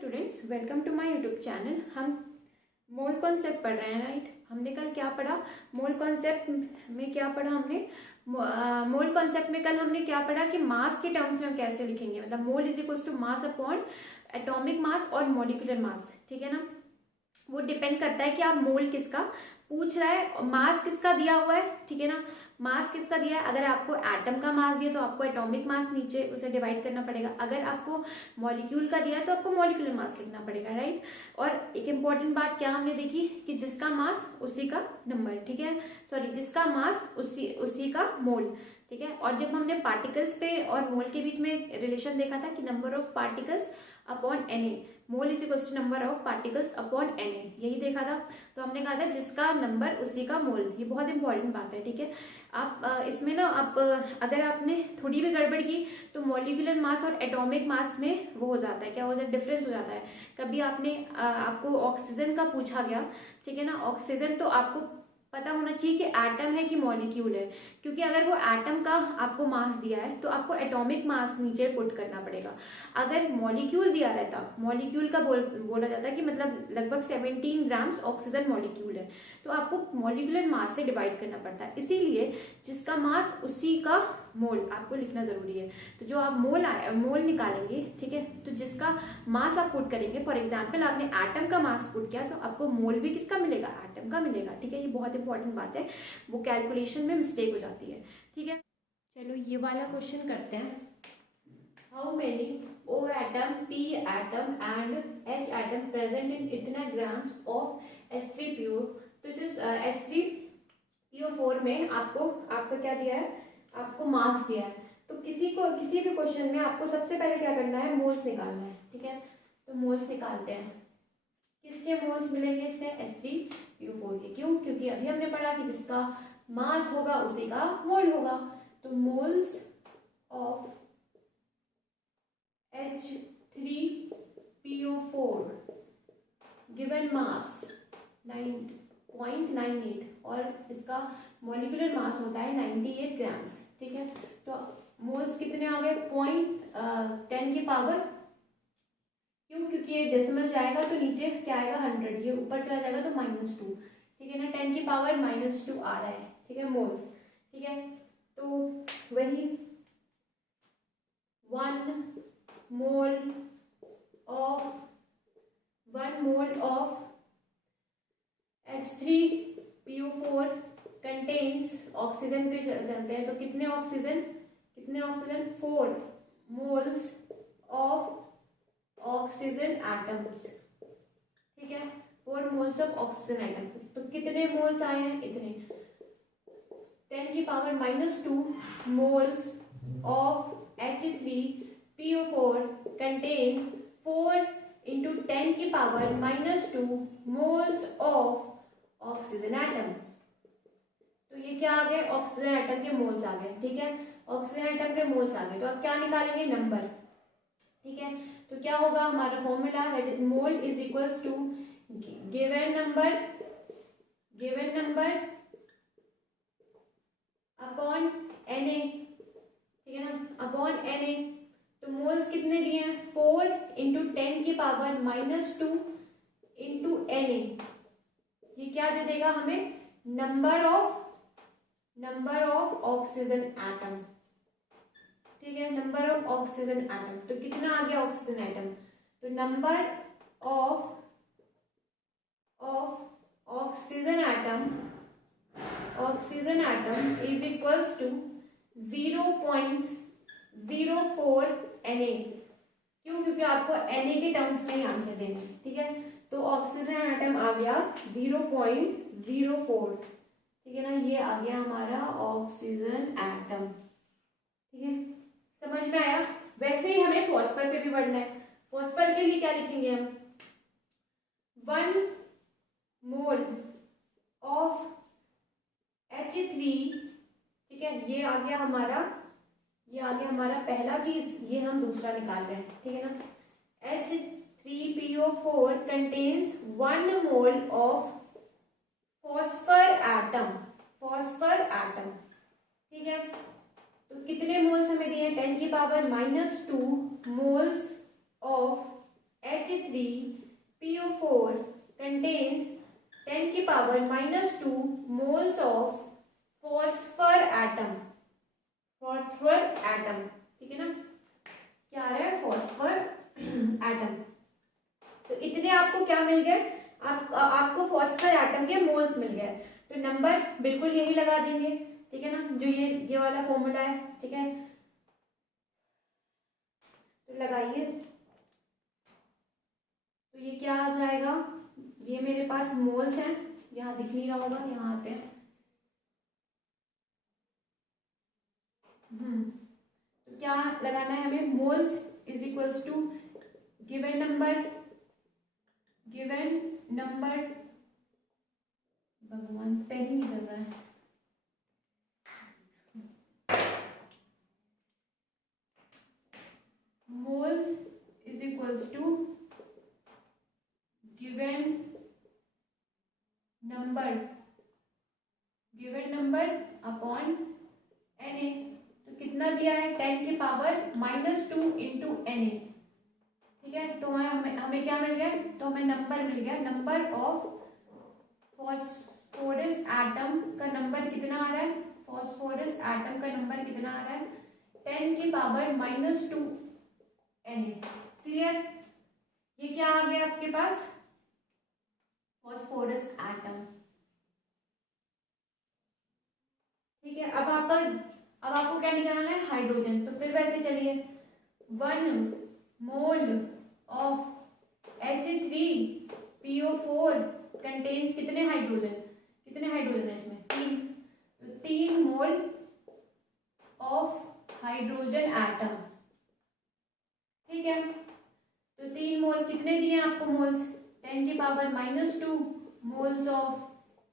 Students, welcome to my YouTube channel. हम mole concept पढ़ रहे हैं, राइट। हमने कल क्या पढ़ा? मोल कॉन्सेप्ट में क्या पढ़ा हमने? मोल कॉन्सेप्ट में कल हमने क्या पढ़ा कि मास के टर्म्स में हम कैसे लिखेंगे, मतलब mole is equals to mass upon atomic mass और मॉलिक्यूलर मास, ठीक है ना। वो डिपेंड करता है कि आप मोल किसका पूछ रहा है, मास किसका दिया हुआ है, ठीक है ना। मास किसका दिया है? अगर आपको एटम का मास दिया तो आपको एटॉमिक मास नीचे उसे डिवाइड करना पड़ेगा। अगर आपको मॉलिक्यूल का दिया है तो आपको मॉलिक्यूलर मास लिखना पड़ेगा, राइट। और एक इंपॉर्टेंट बात क्या हमने देखी कि जिसका मास उसी का नंबर, ठीक है, सॉरी जिसका मास उसी का मोल, ठीक है। और जब हमने पार्टिकल्स पे और मोल के बीच में रिलेशन देखा था कि number of particles upon Na, mole is equals to number of particles upon Na, यही देखा था। तो हमने कहा था जिसका नंबर उसी का मोल, ये बहुत इंपॉर्टेंट बात है, ठीक है। आप इसमें ना आप अगर आपने थोड़ी भी गड़बड़ की तो मॉलिक्यूलर मास और एटॉमिक मास में वो हो जाता है, क्या हो जाता है, डिफरेंस हो जाता है। कभी आपको ऑक्सीजन का पूछा गया, ठीक है ना, ऑक्सीजन, तो आपको पता होना चाहिए कि एटम है कि मॉलिक्यूल है, क्योंकि अगर वो एटम का आपको मास दिया है तो आपको एटॉमिक मास नीचे पुट करना पड़ेगा। अगर मॉलिक्यूल दिया रहता, मॉलिक्यूल का बोला जाता है कि मतलब लगभग 17 ग्राम्स ऑक्सीजन मॉलिक्यूल है, तो आपको मॉलिक्यूलर मास से डिवाइड करना पड़ता है। इसीलिए जिसका मास उसी का मोल आपको लिखना जरूरी है। तो जो आप मोल निकालेंगे, ठीक है, तो जिसका मास आप पुट करेंगे, फॉर एग्जाम्पल आपने एटम का मास पुट किया तो आपको मोल भी किसका मिलेगा? एटम का मिलेगा, ठीक है। ये बहुत इंपॉर्टेंट बात है, वो कैलकुलेशन में मिस्टेक हो जाती है, ठीक है। चलो ये वाला क्वेश्चन करते हैं। How many O atom, P atom and H atom present in इतना ग्राम्स ऑफ H3PO? तो इस H3PO4 में आपको क्या दिया है? आपको मास दिया है। तो किसी भी क्वेश्चन में आपको सबसे पहले क्या करना है? मोल्स निकालना है, ठीक है। तो मोल्स निकालते हैं। किसके मोल्स मिलेंगे इससे? H3PO4 के। क्यों? क्योंकि अभी हमने पढ़ा कि जिसका मास होगा उसी का मोल होगा। तो moles of H3PO4 given mass 9.98 और इसका मॉलिक्यूलर मास होता है 98 ग्राम्स, ठीक है। तो मोल्स कितने आ गए? 10 की पावर, क्यों? क्योंकि ये डेसिमल जाएगा तो नीचे क्या आएगा? 100, ये ऊपर चला जाएगा तो -2, ठीक है ना। 10 की पावर -2 आ रहा है, ठीक है, मोल्स, ठीक है। तो वही 1 mole of H3PO4 contains, oxygen पे चलते हैं, तो कितने oxygen? 4 moles of oxygen atoms, ठीक है, 4 मोल्स ऑफ ऑक्सीजन एटम्स। तो कितने मोल्स आए हैं? इतने। 10 की power -2 moles of H3PO4 contains 4 into 10 की power -2 moles of oxygen atom. तो ये क्या आ गए? ऑक्सीजन एटम के मोल्स आ गए, ठीक है, ऑक्सीजन एटम के मोल्स आ गए। तो अब क्या निकालेंगे? नंबर, ठीक है। तो क्या होगा हमारा formula? That is mole is equals to given number upon Na, ठीक है ना, अपॉन Na। तो मोल्स कितने दिए हैं? 4 इंटू 10 की पावर -2 इंटू Na, ये क्या दे देगा हमें? नंबर ऑफ ऑक्सीजन एटम, ठीक है, नंबर ऑफ ऑक्सीजन एटम। तो कितना आ गया ऑक्सीजन एटम? तो number of oxygen atom is equals to 0.04 Na। क्यों? क्योंकि आपको Na के टर्म्स में ही आंसर देंगे, ठीक है। तो ऑक्सीजन एटम आ गया 0.04, ठीक है ना, ये आ गया हमारा ऑक्सीजन एटम, ठीक है, समझ में आया। वैसे ही हमें फॉस्फर पे भी पढ़ना है। फॉस्फर के लिए क्या लिखेंगे हम? 1 मोल ऑफ H3, ठीक है, ये आ गया हमारा पहला चीज, ये हम दूसरा निकाल रहे हैं, ठीक है ना। H3PO4 contains 1 mole of phosphor atom, ठीक है। तो कितने मोल्स हमें दिए हैं? 10 की power -2 moles of H3 PO4 contains 10 की power -2 moles of phosphor atom. Phosphor atom, ठीक है ना, क्या आ रहा है, फॉस्फर एटम। तो इतने आपको क्या मिल गए, आपको फॉस्फर एटम के मोल्स मिल गए। तो नंबर बिल्कुल यही लगा देंगे, ठीक है ना, जो ये वाला फॉर्मूला है, ठीक है, तो लगाइए। तो ये क्या आ जाएगा, ये मेरे पास मोल्स हैं, यहाँ दिख नहीं रहा होगा, यहाँ आते हैं। तो क्या लगाना है हमें, moles is equals to given number, भगवान पेन ही नहीं चल रहा है, moles is equals to given number upon Na। तो कितना दिया है, 10 की पावर -2 इंटू Na, ठीक है। तो हमें क्या मिल गया, तो हमें नंबर मिल गया, नंबर ऑफ फॉस्फोरस एटम का नंबर कितना आ रहा है, फॉस्फोरस एटम का नंबर कितना आ रहा है, 10 की पावर -2 Na। क्लियर, ये क्या आ गया आपके पास, फॉस्फोरस एटम, ठीक है। अब आपको क्या निकालना है, हाइड्रोजन। तो फिर वैसे चलिए, 1 मोल ऑफ H3PO4 कंटेन्स कितने हाइड्रोजन है इसमें, 3। तो 3 मोल ऑफ हाइड्रोजन एटम, ठीक है। तो 3 मोल कितने दिए आपको मोल्स, 10 की power -2 moles of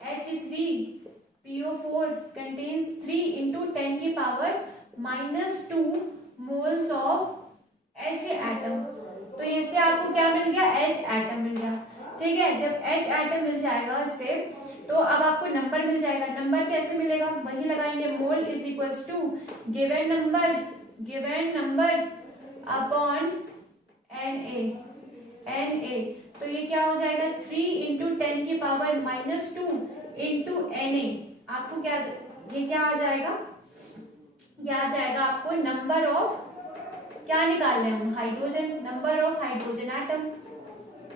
H3PO4 contains 3 into 10 की power -2 moles of H atom. तो इससे आपको क्या मिल गया, H एटम मिल गया, ठीक है। जब H एटम मिल जाएगा इससे, तो अब आपको नंबर मिल जाएगा। नंबर कैसे मिलेगा, वही लगाएंगे, mole is equals to given number upon Na। तो ये क्या हो जाएगा, 3 इंटू 10 की पावर -2 इंटू Na। आपको क्या, ये क्या आ जाएगा, क्या आ जाएगा आपको, नंबर ऑफ, क्या निकाल रहे हैं हम, hydrogen, number of hydrogen atom.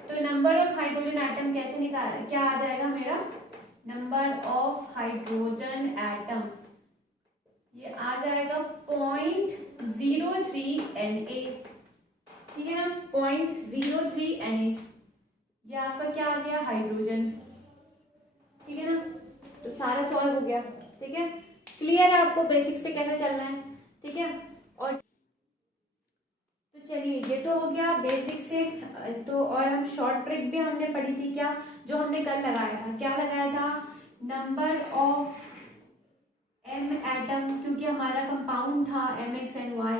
तो नंबर ऑफ हाइड्रोजन एटम कैसे निकाल, क्या आ जाएगा मेरा, नंबर ऑफ हाइड्रोजन एटम, ये आ जाएगा 0.03 Na, ठीक है ना, 0.03 Na। ये आपका क्या आ गया, हाइड्रोजन, ठीक है ना। तो सारा सॉल्व हो गया, ठीक है। क्लियर है आपको बेसिक से कैसे चलना है, ठीक है। और तो चलिए, ये तो हो गया बेसिक से। तो और हम शॉर्ट ट्रिक भी हमने पढ़ी थी, क्या, जो हमने कल लगाया था, क्या लगाया था, नंबर ऑफ M एटम, क्योंकि हमारा कंपाउंड था MXNY,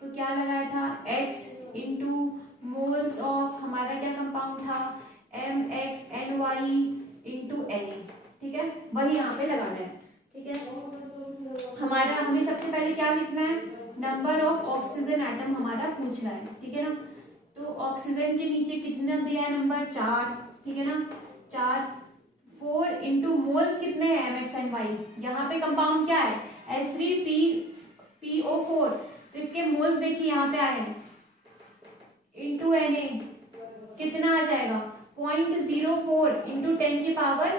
तो क्या लगाया था, X इंटू मोल्स ऑफ, हमारा क्या कंपाउंड था, MXNY इंटू Na, ठीक है, वही यहाँ पे लगाना है, ठीक है। हमें सबसे पहले क्या लिखना है, नंबर ऑफ ऑक्सीजन एटम हमारा पूछ रहा है, ठीक है ना। तो ऑक्सीजन के नीचे कितना दिया है, नंबर 4, ठीक है ना, 4। 4 इंटू मोल्स कितने हैं, MXNY, यहाँ पे कंपाउंड क्या है, H3PO4, तो इसके मोल्स देखिए यहाँ पे आए हैं, इंटू Na, कितना आ जाएगा, 0.04 इंटू 10 की पावर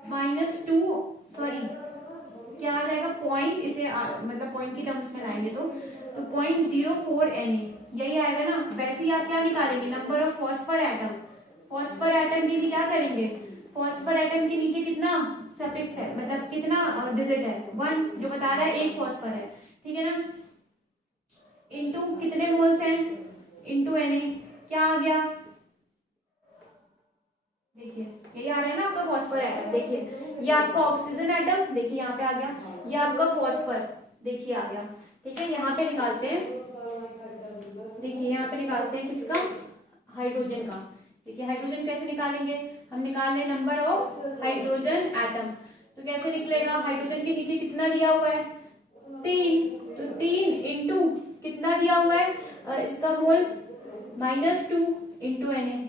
-2, सॉरी क्या आ जाएगा, पॉइंट, इसे मतलब पॉइंट की टर्म्स में लाएंगे तो 0.04 Na, यही आएगा ना। वैसे ही आप क्या निकालेंगे, नंबर ऑफ फॉस्फर एटम की भी क्या करेंगे, फॉस्फर एटम के नीचे कितना सफिक्स है, मतलब कितना डिजिट है, 1, जो बता रहा है एक फॉस्फर है, ठीक है ना, इंटू कितने मोल्स हैं, इंटू Na, क्या आ गया, देखिए यही आ रहा है ना आपका फॉस्फर एटम, देखिए ये आपका ऑक्सीजन एटम, देखिए यहाँ पे आ गया, ये आपका फॉस्फर, देखिए आ गया, ठीक है। यहाँ पे निकालते हैं, देखिए यहाँ पे निकालते हैं किसका, हाइड्रोजन का। देखिए हाइड्रोजन कैसे निकालेंगे, हम निकाल लें नंबर ऑफ हाइड्रोजन एटम। तो कैसे निकलेगा, हाइड्रोजन के नीचे कितना दिया हुआ है, 3, तो 3 इंटू कितना दिया हुआ है इसका मोल, -2 इंटू Na,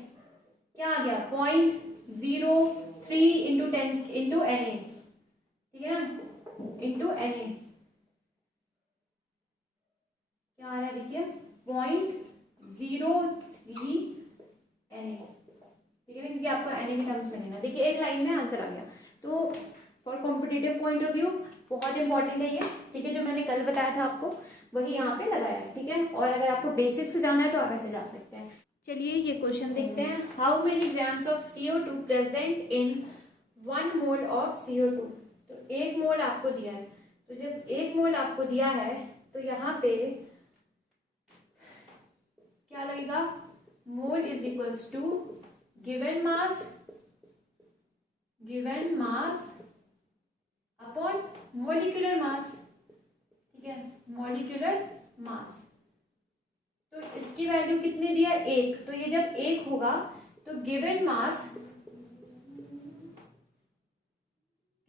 क्या आ गया 0.03 इंटू 10 इंटू Na, ठीक है ना, इंटू Na क्या आ रहा है देखिए 0.03 Na, ठीक है ना, क्योंकि आपको Na के टर्म्स में लेना। देखिए एक लाइन में आंसर आ गया। तो for competitive point of view बहुत इंपॉर्टेंट है ये, ठीक है, जो मैंने कल बताया था आपको वही यहाँ पे लगाया है, ठीक है। और अगर आपको बेसिक से जाना है तो आप ऐसे जा सकते हैं। चलिए ये क्वेश्चन देखते हैं। How many grams of CO2 present in 1 mole of CO2। तो 1 मोल आपको दिया है, तो जब 1 मोल आपको दिया है तो यहाँ पे क्या लगेगा, mole is equals to given mass upon molecular mass, ठीक है, मॉलिक्यूलर मास। तो इसकी वैल्यू कितनी दिया है 1, तो ये जब 1 होगा तो गिवन मास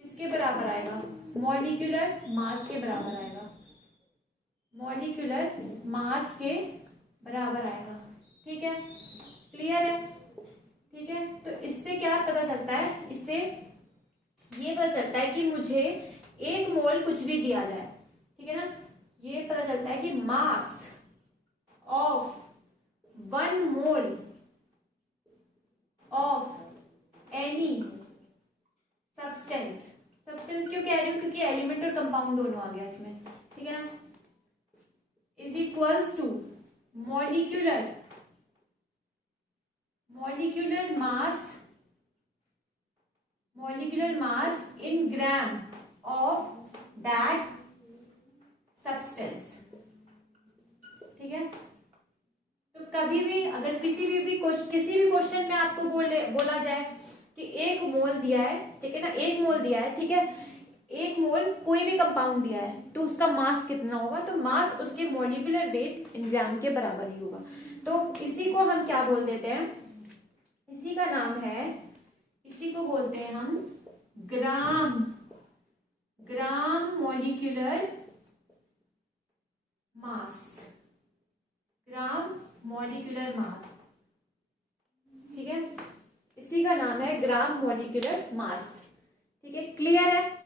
किसके बराबर आएगा, मॉलिक्यूलर मास के बराबर आएगा, मॉलिक्यूलर मास के बराबर आएगा, ठीक है, क्लियर है, ठीक है। तो इससे क्या पता चलता है, इससे ये पता चलता है कि मुझे 1 मोल कुछ भी दिया जाए, ठीक है ना, ये पता चलता है कि mass of 1 mole of any substance क्यों कह रही हूं, क्योंकि एलिमेंट और कंपाउंड दोनों आ गया इसमें, ठीक है ना, is equals to molecular mass in gram of that substance, ठीक है। तो कभी भी अगर किसी भी क्वेश्चन में आपको बोला जाए कि 1 मोल दिया है, ठीक है ना, 1 मोल दिया है, ठीक है, 1 मोल कोई भी कंपाउंड दिया है तो उसका मास कितना होगा, तो मास उसके मॉलिक्यूलर वेट इन ग्राम के बराबर ही होगा। तो इसी को हम क्या बोल देते हैं, इसी का नाम है, इसी को बोलते हैं हम gram molecular mass, gram molecular mass, ठीक है, इसी का नाम है ग्राम मॉलिक्यूलर मास, ठीक है, क्लियर है।